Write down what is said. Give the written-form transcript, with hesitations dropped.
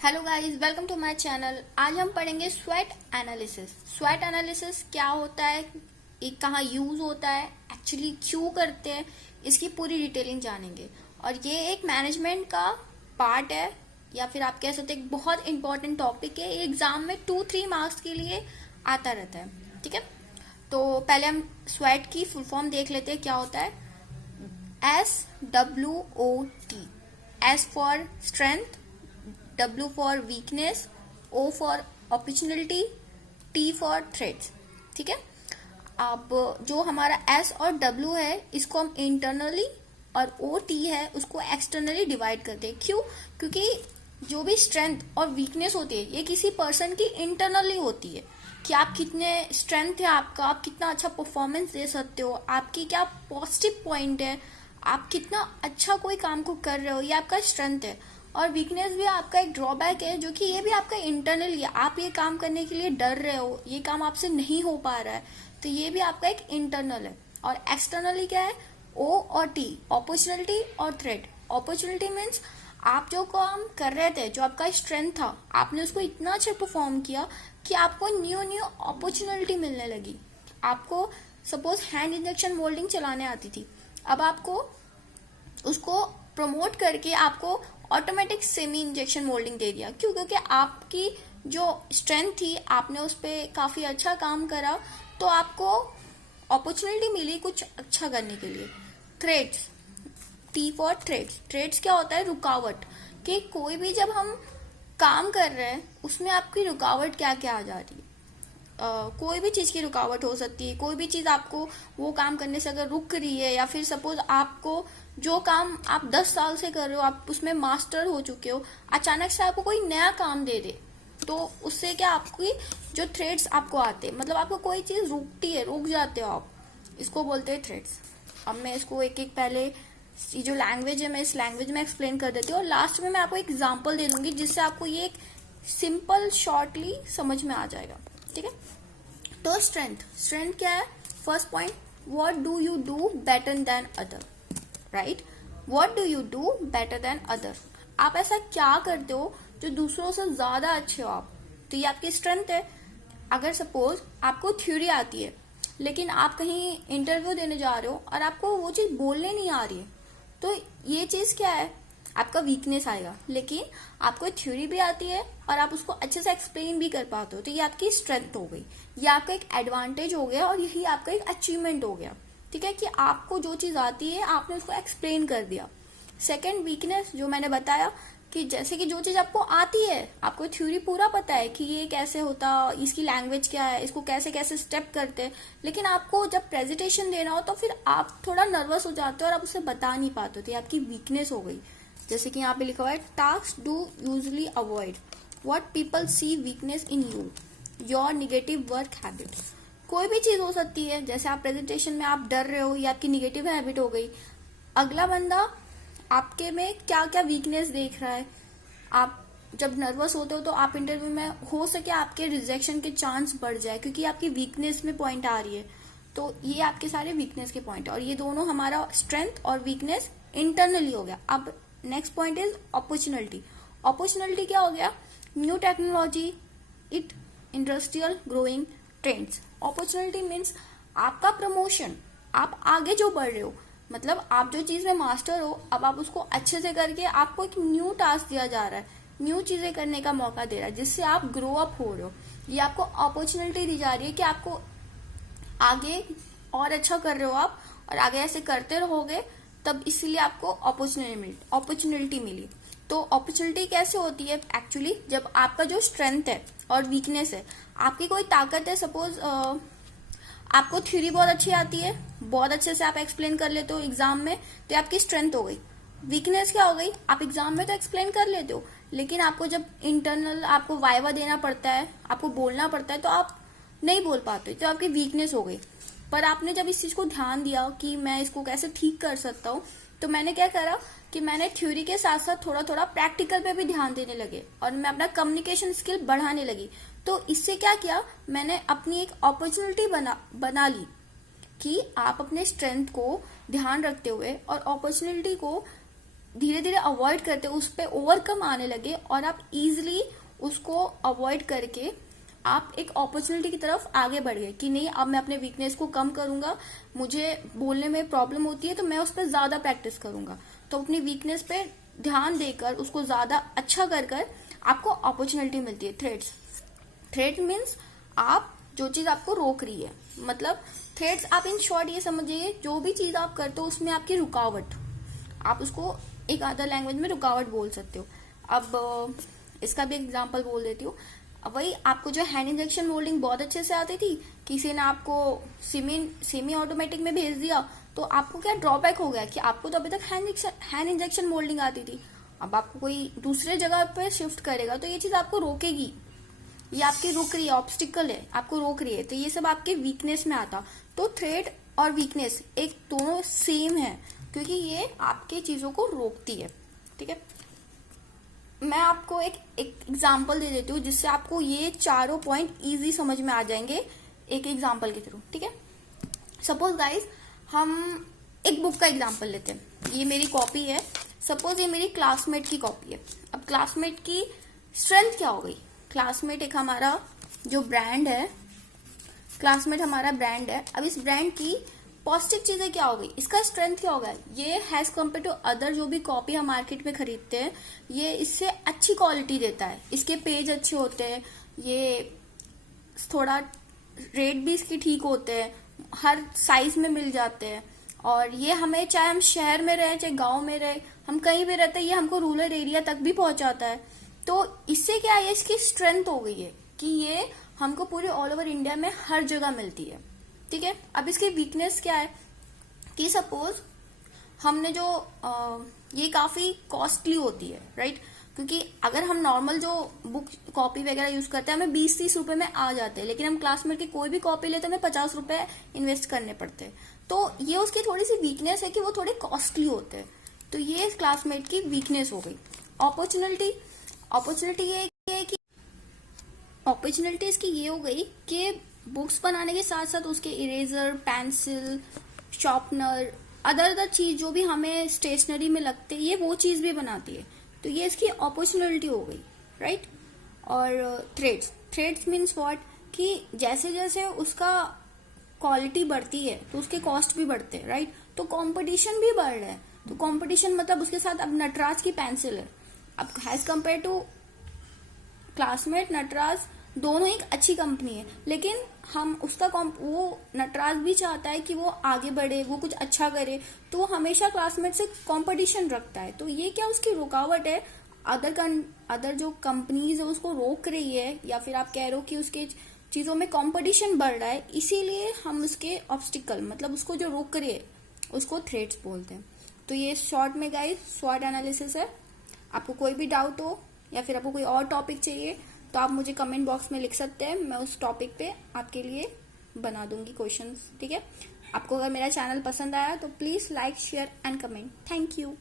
Hello guys, welcome to my channel. आज हम पढ़ेंगे स्वेट एनालिसिस। स्वेट एनालिसिस क्या होता है, ये कहाँ यूज होता है, एक्चुअली क्यों करते हैं, इसकी पूरी डिटेलिंग जानेंगे। और ये एक मैनेजमेंट का पार्ट है, या फिर आप कह सकते हैं एक बहुत इंपॉर्टेंट टॉपिक है। ये एग्जाम में 2-3 मार्क्स के लिए आता रहता है। ठीक है, तो पहले हम स्वेट की फुल फॉर्म देख लेते हैं क्या होता है। SWOT, S for strength, W for weakness, O for opportunity, T for threats. ठीक है, अब जो हमारा S और W है इसको हम इंटरनली और OT है उसको एक्सटर्नली डिवाइड करते हैं। क्यों? क्योंकि जो भी स्ट्रेंथ और वीकनेस होती है ये किसी पर्सन की इंटरनली होती है कि आप कितने स्ट्रेंथ है आपका, आप कितना अच्छा परफॉर्मेंस दे सकते हो, आपकी क्या पॉजिटिव पॉइंट है, आप कितना अच्छा कोई काम को कर रहे हो, ये आपका स्ट्रेंथ है। और वीकनेस भी आपका एक ड्रॉबैक है जो कि ये भी आपका इंटरनली है। आप ये काम करने के लिए डर रहे हो, ये काम आपसे नहीं हो पा रहा है, तो ये भी आपका एक इंटरनल है। और एक्सटर्नली क्या है? O और T, अपॉर्चुनिटी और थ्रेट। अपॉर्चुनिटी मीन्स आप जो काम कर रहे थे, जो आपका स्ट्रेंथ था, आपने उसको इतना अच्छा परफॉर्म किया कि आपको न्यू न्यू अपॉर्चुनिटी मिलने लगी। आपको सपोज हैंड इंजेक्शन मोल्डिंग चलाने आती थी, अब आपको उसको प्रमोट करके आपको ऑटोमेटिक सेमी इंजेक्शन मोल्डिंग दे दिया। क्यों? क्योंकि आपकी जो स्ट्रेंथ थी, आपने उस पर काफी अच्छा काम करा, तो आपको अपॉर्चुनिटी मिली कुछ अच्छा करने के लिए। Threads, T for threads. Threads क्या होता है? रुकावट। कि कोई भी जब हम काम कर रहे हैं उसमें आपकी रुकावट क्या क्या आ जा रही है। कोई भी चीज की रुकावट हो सकती है। कोई भी चीज आपको वो काम करने से अगर रुक रही है, या फिर सपोज आपको जो काम आप 10 साल से कर रहे हो, आप उसमें मास्टर हो चुके हो, अचानक से आपको कोई नया काम दे दे, तो उससे क्या आपकी जो थ्रेड्स आपको आते, मतलब आपको कोई चीज रुकती है, रुक जाते हो आप, इसको बोलते हैं थ्रेड्स। अब मैं इसको एक एक पहले ये जो लैंग्वेज है मैं इस लैंग्वेज में एक्सप्लेन कर देती हूँ, और लास्ट में मैं आपको एक एग्जाम्पल दे दूंगी जिससे आपको ये एक सिंपल शॉर्टली समझ में आ जाएगा। ठीक है, तो स्ट्रेंथ। स्ट्रेंथ क्या है? First point, what do you do better than other, right? What do you do better than other, आप ऐसा क्या करते हो जो दूसरों से ज्यादा अच्छे हो आप, तो ये आपकी स्ट्रेंथ है। अगर सपोज आपको थ्योरी आती है लेकिन आप कहीं इंटरव्यू देने जा रहे हो और आपको वो चीज बोलने नहीं आ रही है, तो ये चीज क्या है? आपका वीकनेस आएगा। लेकिन आपको थ्योरी भी आती है और आप उसको अच्छे से एक्सप्लेन भी कर पाते हो, तो ये आपकी स्ट्रेंथ हो गई, ये आपका एक एडवांटेज हो गया, और यही आपका एक अचीवमेंट हो गया। ठीक है, कि आपको जो चीज आती है आपने उसको एक्सप्लेन कर दिया। सेकंड, वीकनेस, जो मैंने बताया कि जैसे कि जो चीज आपको आती है, आपको थ्योरी पूरा पता है कि ये कैसे होता, इसकी लैंग्वेज क्या है, इसको कैसे कैसे स्टेप करते हैं, लेकिन आपको जब प्रेजेंटेशन देना हो तो फिर आप थोड़ा नर्वस हो जाते हो और आप उसे बता नहीं पाते हो, तो ये आपकी वीकनेस हो गई। जैसे कि यहाँ पे लिखा हुआ है, task do usually avoid what people see weakness in you, your negative work habit. कोई भी चीज हो सकती है, जैसे आप प्रेजेंटेशन में आप डर रहे हो, ये आपकी निगेटिव हैबिट हो गई। अगला बंदा आपके में क्या क्या वीकनेस देख रहा है, आप जब नर्वस होते हो तो आप इंटरव्यू में हो सके आपके रिजेक्शन के चांस बढ़ जाए, क्योंकि आपकी वीकनेस में पॉइंट आ रही है। तो ये आपके सारे वीकनेस के पॉइंट है, और ये दोनों हमारा स्ट्रेंथ और वीकनेस इंटरनली हो गया। अब next point is opportunity. Opportunity क्या हो गया? New technology, it industrial growing trends. Opportunity means आपका प्रमोशन, आप आगे जो बढ़ रहे हो, मतलब आप जो चीज में मास्टर हो, अब आप उसको अच्छे से करके आपको एक न्यू टास्क दिया जा रहा है, न्यू चीजें करने का मौका दे रहा है, जिससे आप ग्रो अप हो रहे हो। ये आपको अपॉर्चुनिटी दी जा रही है कि आपको आगे और अच्छा कर रहे हो आप, और आगे ऐसे करते रहोगे तब इसीलिए आपको अपॉर्चुनिटी मिली। तो अपॉर्चुनिटी कैसे होती है? एक्चुअली जब आपका जो स्ट्रेंथ है और वीकनेस है, आपकी कोई ताकत है, सपोज आपको थ्योरी बहुत अच्छी आती है, बहुत अच्छे से आप एक्सप्लेन कर लेते हो एग्जाम में, तो आपकी स्ट्रेंथ हो गई। वीकनेस क्या हो गई? आप एग्जाम में तो एक्सप्लेन कर लेते हो, लेकिन आपको जब इंटरनल आपको वाइवा देना पड़ता है, आपको बोलना पड़ता है, तो आप नहीं बोल पाते, तो आपकी वीकनेस हो गई। पर आपने जब इस चीज को ध्यान दिया कि मैं इसको कैसे ठीक कर सकता हूँ, तो मैंने क्या करा कि मैंने थ्योरी के साथ साथ थोड़ा थोड़ा प्रैक्टिकल पे भी ध्यान देने लगे, और मैं अपना कम्युनिकेशन स्किल बढ़ाने लगी। तो इससे क्या किया, मैंने अपनी एक अपॉर्चुनिटी बना ली कि आप अपने स्ट्रेंथ को ध्यान रखते हुए और अपॉर्चुनिटी को धीरे धीरे अवॉइड करते उस पर ओवरकम आने लगे और आप इजिली उसको अवॉइड करके आप एक अपॉर्चुनिटी की तरफ आगे बढ़ गए कि नहीं, अब मैं अपने वीकनेस को कम करूंगा, मुझे बोलने में प्रॉब्लम होती है तो मैं उस पर ज्यादा प्रैक्टिस करूंगा। तो अपनी वीकनेस पे ध्यान देकर उसको ज्यादा अच्छा कर कर आपको अपॉर्चुनिटी मिलती है। थ्रेट मीन्स आप जो चीज आपको रोक रही है, मतलब थ्रेट्स आप इन शॉर्ट ये समझिए, जो भी चीज आप करते हो उसमें आपकी रुकावट, आप उसको एक अदर लैंग्वेज में रुकावट बोल सकते हो। अब इसका भी एग्जांपल बोल देती हूँ। वही आपको जो हैंड इंजेक्शन मोल्डिंग बहुत अच्छे से आती थी, किसी ने आपको सेमी ऑटोमेटिक में भेज दिया, तो आपको क्या ड्रॉबैक हो गया कि आपको तो अभी तक हैंड इंजेक्शन मोल्डिंग आती थी, अब आपको कोई दूसरे जगह पे शिफ्ट करेगा तो ये चीज आपको रोकेगी, ये आपकी रुक रही है, ऑब्स्टिकल है, आपको रोक रही है। तो ये सब आपके वीकनेस में आता। तो थ्रेट और वीकनेस एक दोनों सेम है, क्योंकि ये आपके चीजों को रोकती है। ठीक है, मैं आपको एक एग्जाम्पल दे देती हूँ जिससे आपको ये चारों पॉइंट इजी समझ में आ जाएंगे एक एग्जाम्पल के थ्रू। ठीक है, सपोज गाइज हम एक बुक का एग्जाम्पल लेते हैं। ये मेरी कॉपी है, सपोज ये मेरी क्लासमेट की कॉपी है। अब क्लासमेट की स्ट्रेंथ क्या हो गई? क्लासमेट एक हमारा जो ब्रांड है, क्लासमेट हमारा ब्रांड है। अब इस ब्रांड की पॉजिटिव चीजें क्या हो गई, इसका स्ट्रेंथ क्या होगा? ये हैज कम्पेयर टू अदर जो भी कॉपी हम मार्केट में खरीदते हैं, ये इससे अच्छी क्वालिटी देता है, इसके पेज अच्छे होते हैं, ये थोड़ा रेट भी इसके ठीक होते हैं, हर साइज में मिल जाते हैं, और ये हमें चाहे हम शहर में रहे चाहे गांव में रहे, हम कहीं भी रहते हैं, ये हमको रूरल एरिया तक भी पहुंचाता है। तो इससे क्या है, इसकी स्ट्रेंथ हो गई है कि ये हमको पूरे ऑल ओवर इंडिया में हर जगह मिलती है। ठीक है, अब इसकी वीकनेस क्या है कि सपोज हमने जो ये काफी कॉस्टली होती है, राइट? क्योंकि अगर हम नॉर्मल जो बुक कॉपी वगैरह यूज करते हैं हमें 20-30 रुपए में आ जाते हैं, लेकिन हम क्लासमेट की कोई भी कॉपी लेते हैं हमें 50 रुपए इन्वेस्ट करने पड़ते हैं। तो ये उसकी थोड़ी सी वीकनेस है कि वो थोड़े कॉस्टली होते हैं। तो ये क्लासमेट की वीकनेस हो गई। अपॉर्चुनिटी ये है कि अपॉर्चुनिटी इसकी ये हो गई कि बुक्स बनाने के साथ साथ उसके इरेजर, पेंसिल, शार्पनर, अदर चीज जो भी हमें स्टेशनरी में लगते हैं, ये वो चीज भी बनाती है। तो ये इसकी अपॉर्चुनिटी हो गई, राइट? और थ्रेड्स मीन्स व्हाट, कि जैसे जैसे उसका क्वालिटी बढ़ती है तो उसके कॉस्ट भी बढ़ते हैं, राइट? तो कंपटीशन भी बढ़ रहा है। तो कंपटीशन मतलब उसके साथ अब नटराज की पेंसिल है, अब has compare to classmate, Natraj दोनों एक अच्छी कंपनी है, लेकिन हम उसका वो नटराज भी चाहता है कि वो आगे बढ़े, वो कुछ अच्छा करे, तो वो हमेशा क्लासमेट से कंपटीशन रखता है। तो ये क्या उसकी रुकावट है, अदर जो कंपनीज है उसको रोक रही है, या फिर आप कह रहे हो कि उसके चीजों में कंपटीशन बढ़ रहा है, इसीलिए हम उसके ऑब्स्टिकल मतलब उसको जो रोक रही है उसको थ्रेट्स बोलते हैं। तो ये शॉर्ट में गाइस स्वॉट एनालिसिस है। आपको कोई भी डाउट हो या फिर आपको कोई और टॉपिक चाहिए तो आप मुझे कमेंट बॉक्स में लिख सकते हैं, मैं उस टॉपिक पे आपके लिए बना दूंगी क्वेश्चंस। ठीक है, आपको अगर मेरा चैनल पसंद आया तो please like, share and comment. Thank you.